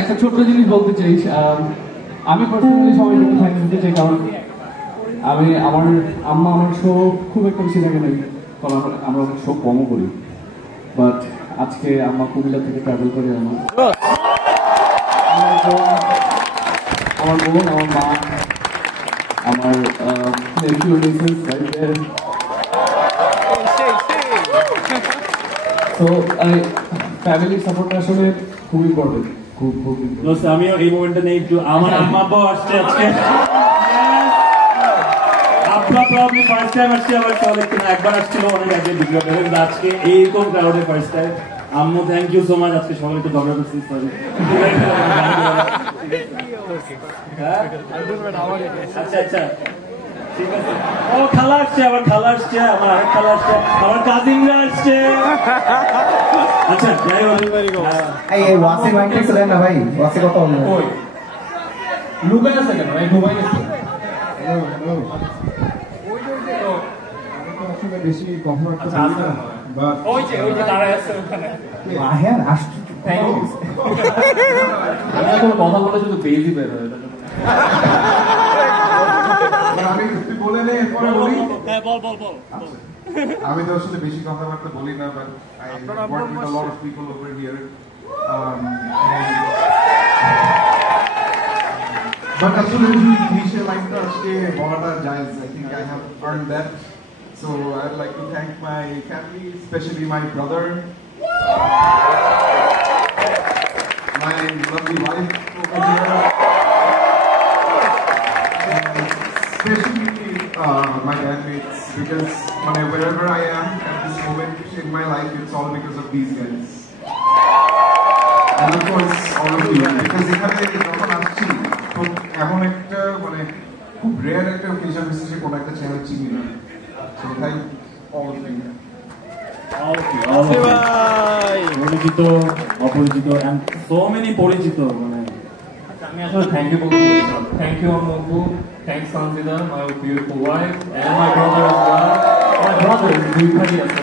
একটা ছোট্ট জিনিস বলতে চাই। আমি পার্সোনালি সবাইকে একটু থ্যাংকস দিতে চাই, কারণ আমার আম্মা আমার শো খুব একটা বেশি দেখে নাই, কারণ আমরা অনেক শো কমও করি। বাট আজকে আম্মা কুমিল্লা থেকে ট্রাভেল করে আমার বোন, আমার মা, আমার তো ফ্যামিলির সাপোর্টটা আসলে খুব ইম্পর্টেন্ট। আমিও এই মোমেন্টে নেই, একটু আমার আম্মা আব্বাও আসছে আজকে। আব্বা প্রবলি ফার্স্ট টাইম আসছে, আবার একবার আসছিল অনেক আগে বিক্রম, আজকে এইরকম ক্রাউডে ফার্স্ট টাইম। আম্মু থ্যাংক ইউ সো মাচ, আজকে সবাই একটু ঝগড়া করছি, সরি। আচ্ছা আচ্ছা ঠিক আছে। ও খালা আসছে, আবার খালা আসছে, আমার আরেক খালা আসছে, আমার কাজিনরা আসছে। আচ্ছা যাই হোক, এই ওয়াসি মাইন্ড ছিলেন না ভাই, ওয়াসি কত ওই লুকায় আছে কেন? এই ঘুমাই গেছে। বেশি কখনো ওই যে দাঁড়ায় আছে ওখানে। হ্যাঁ আসছে। Thank you. আমি এখন কথা বলে শুধু বেজি বের হয়। আমি বলে নেই, এরপরে বলি। বল। আমি তো আসলে বেশি কথাবার্তা বলি না, but I work with a lot of people over here. But আসলে ক্লিশে লাইনটা আজকে বলাটা জায়েজ। I think I have earned that. So I'd like to thank my family, especially my brother, my lovely wife over here, and especially my bandmates, because wherever I am at this moment in my life, it's all because of these guys. And of course, all of you, because এখানে যখন আসছি তো এমন একটা খুব rare একটা occasion এসেছে, কোনো একটা চ্যানেল চিনি না। So thank all of you. পরিচিত অপরিচিত and so many পরিচিত, আমি আসলে থ্যাংক ইউ বলতে চাই। থ্যাংক ইউ আম্মু, thanks Sanjida, my beautiful wife, and my brother as well. My brother দুই ভাই আছে,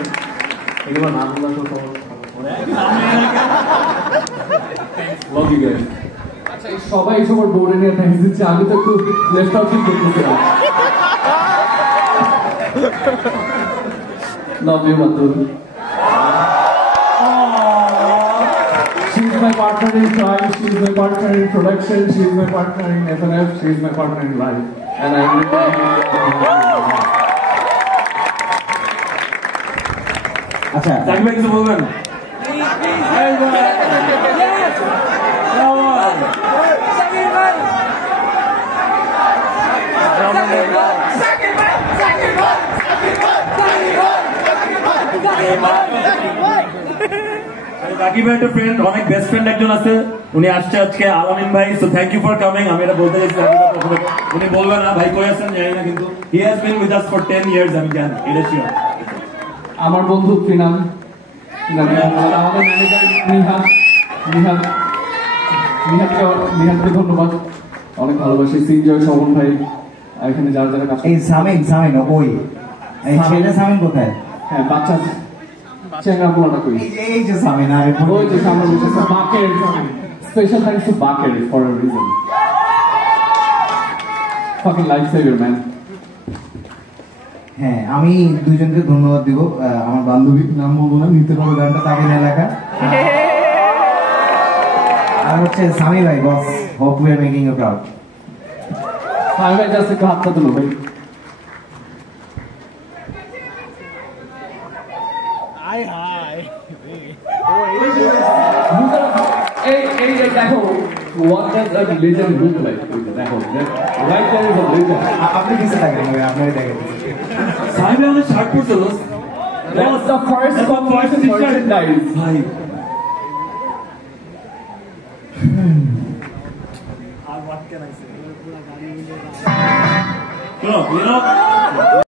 এগুলো নাম বলা তো লাভ ইউ গাইস। আচ্ছা সবাই সবার বোর্ডে নিয়ে থ্যাংকস দিচ্ছে, আমি তো একটু লেফট আউট ফিল করতেছিলাম। Love you, Matul. She's my partner in crime, she's my partner in production, she's my partner in FNF, she's my partner in life. And I'm আচ্ছা জাকির ভাই কিছু বলবেন? জাকির ভাই একটা ফ্রেন্ড, অনেক বেস্ট ফ্রেন্ড একজন আছে, উনি আসছে আজকে, আলামিন ভাই। So thank you for coming. আমি এটা বলতে চাইছি, উনি বলবেন না ভাই কই আছেন জানি না, কিন্তু he has been with us for 10 years, আমি জানি, এটা শিওর। আমার বন্ধু ফিনাম, আমাদের ম্যানেজার নিহানকে ধন্যবাদ, অনেক ভালোবাসি। সিনজয়, শোভন ভাই, এখানে যারা যারা কাজ। এই সামিন ওই এই ছেলে সামিন কোথায়? হ্যাঁ বাচ্চা চেঙ্গা পোলাটা কই? এই যে সামিন, আর ওই যে সামনে বসেছে Baker. Special thanks to Baker for a reason. Fucking life saver man. হ্যাঁ আমি দুইজনকে ধন্যবাদ দিব। আমার বান্ধবী, নাম বলবো না, নিতে পারবো গানটা তাকে নিয়ে লেখা, আর হচ্ছে সামি ভাই, boss, hope we are making you proud. Sami ভাই জাস্ট একটু হাতটা তুলো ভাই। এই দেখো, what does a legend look like? দেখো, right there is a legend. আপনি কিসে থাকেন? আপনাকে দেখেন সাহেব আমাদের শার্ট পরছে, That's the first merchandise. ভাই what can I say? You know